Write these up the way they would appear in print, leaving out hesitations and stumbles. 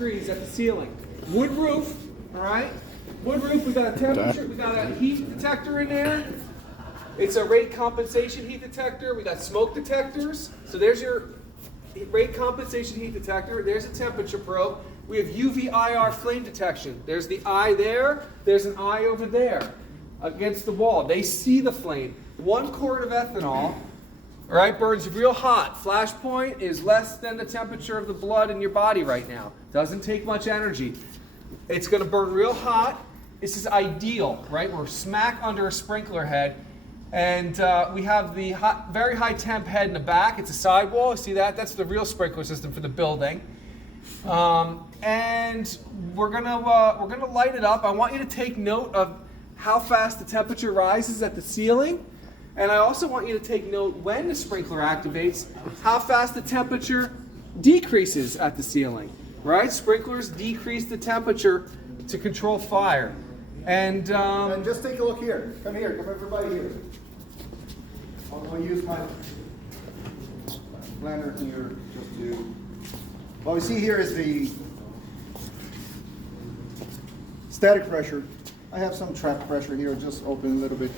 degrees at the ceiling. Wood roof, all right? Wood roof, we got a temperature, we got a heat detector in there. It's a rate compensation heat detector. We got smoke detectors. So there's your rate compensation heat detector. There's a temperature probe. We have UV IR flame detection. There's the eye there. There's an eye over there against the wall. They see the flame. 1 quart of ethanol, all right, burns real hot. Flash point is less than the temperature of the blood in your body right now. Doesn't take much energy. It's going to burn real hot. This is ideal, right? We're smack under a sprinkler head. And we have the very high temp head in the back. It's a sidewall. See that? That's the real sprinkler system for the building. And we're gonna light it up. I want you to take note of how fast the temperature rises at the ceiling, and I also want you to take note when the sprinkler activates, how fast the temperature decreases at the ceiling. Right? Sprinklers decrease the temperature to control fire. And just take a look here. Come here. Come everybody here. I'll use my planner here just to. What we see here is the static pressure. I have some trap pressure here. Just open a little bit.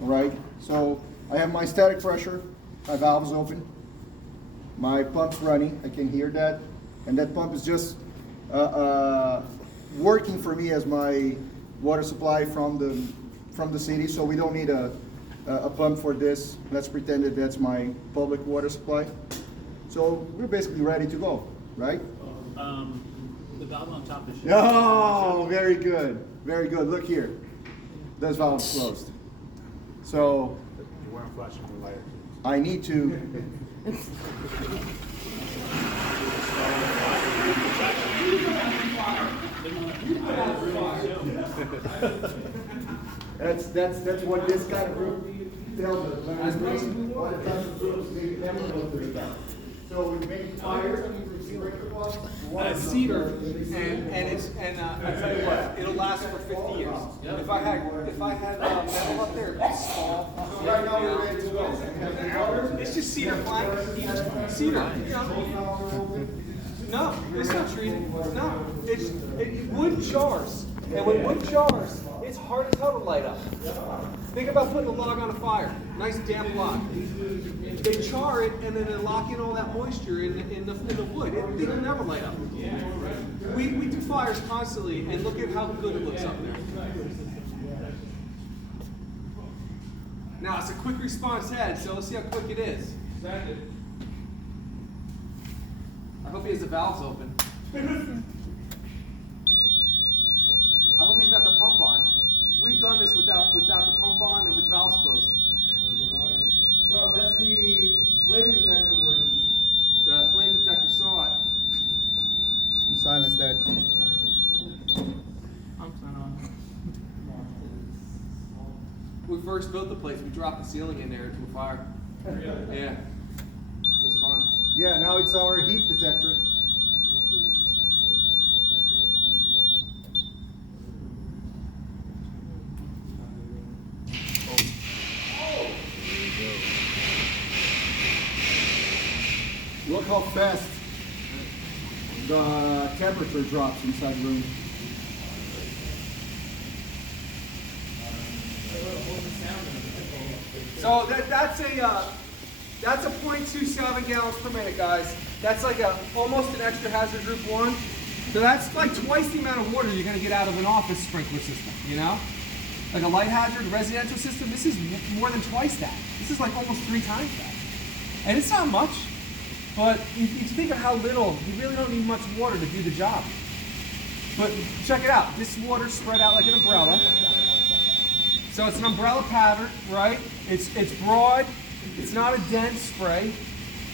All right. So I have my static pressure. My valve is open. My pump's running. I can hear that, and that pump is just working for me as my water supply from the city, so we don't need a pump for this. Let's pretend that that's my public water supply. So we're basically ready to go, right? The valve on top is shut. Oh, very good. Very good. Look here. This valve is closed. So You weren't flashing the light. I need to. That's what this kind of group tells us. So we make fire. Cedar, and I tell you what, it'll last for 50 years. If I had metal up there, it'd be small. Right now we're ready to go. It's just cedar plank. Cedar. No, it's not treated. No, it's wood jars, and when wood jars, it's hard as hell to light up. Think about putting a log on a fire. Nice damp log. They char it and then they lock in all that moisture in the wood. It'll never light up. We do fires constantly, and look at how good it looks up there. Now it's a quick response head, so let's see how quick it is. I hope he has the valves open. I hope he's got the pump on. We've done this without the pump on and with valves closed. Well, that's the flame detector working. The flame detector saw it. Silence that. Pump's not on. When we first built the place, we dropped the ceiling in there into a fire. Yeah. It was fun. Yeah, now it's our heat detector. Look how fast the temperature drops inside the room. So that's a 0.27 gallons per minute, guys. That's like almost an extra hazard group 1. So that's like twice the amount of water you're going to get out of an office sprinkler system, you know? Like a light hazard residential system, this is more than twice that. This is like almost 3 times that. And it's not much, but if you think of how little, you really don't need much water to do the job. But check it out. This water's spread out like an umbrella. So it's an umbrella pattern, right? It's broad. It's not a dense spray.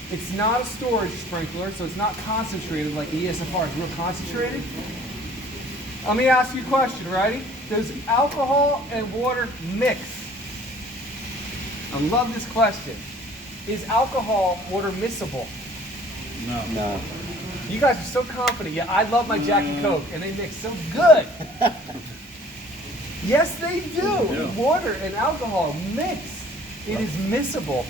It's not a storage sprinkler, so it's not concentrated like the ESFR. It's real concentrated. Let me ask you a question, ready? Does alcohol and water mix? I love this question. Is alcohol water miscible? No. You guys are so confident. Yeah, I love my Jack and Coke, and they mix so good. Yes, they do. Yeah. Water and alcohol mix. It is miscible.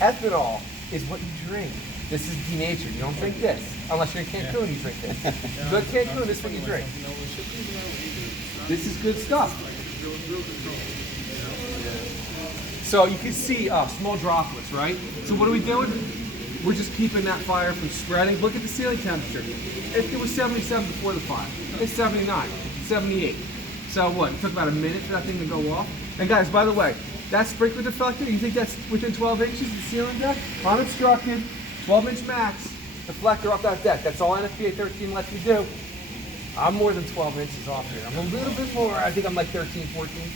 Ethanol is what you drink. This is denatured. You don't drink this. Unless you're in Cancun, you drink this. You go to Cancun, this is what you drink. This is good stuff. So you can see small droplets, right? So what are we doing? We're just keeping that fire from spreading. Look at the ceiling temperature. It was 77 before the fire. It's 79, 78. So what? It took about a minute for that thing to go off. And guys, by the way, that sprinkler deflector, you think that's within 12 inches of the ceiling deck? Unobstructed, 12-inch max, deflector off that deck. That's all NFPA 13 lets me do. I'm more than 12 inches off here. I'm a little bit more. I think I'm like 13, 14.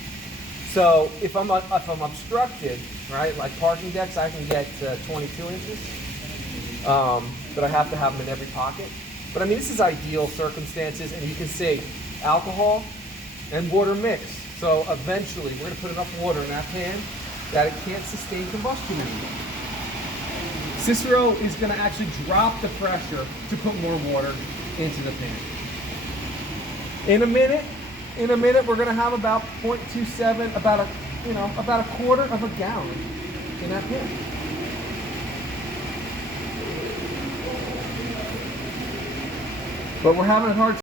So if I'm obstructed, right, like parking decks, I can get 22 inches. But I have to have them in every pocket. But I mean, this is ideal circumstances, and you can see alcohol and water mix. So eventually, we're going to put enough water in that pan that it can't sustain combustion anymore. Cicero is going to actually drop the pressure to put more water into the pan. In a minute, we're going to have about 0.27, about a quarter of a gallon in that pan. But we're having a hard time.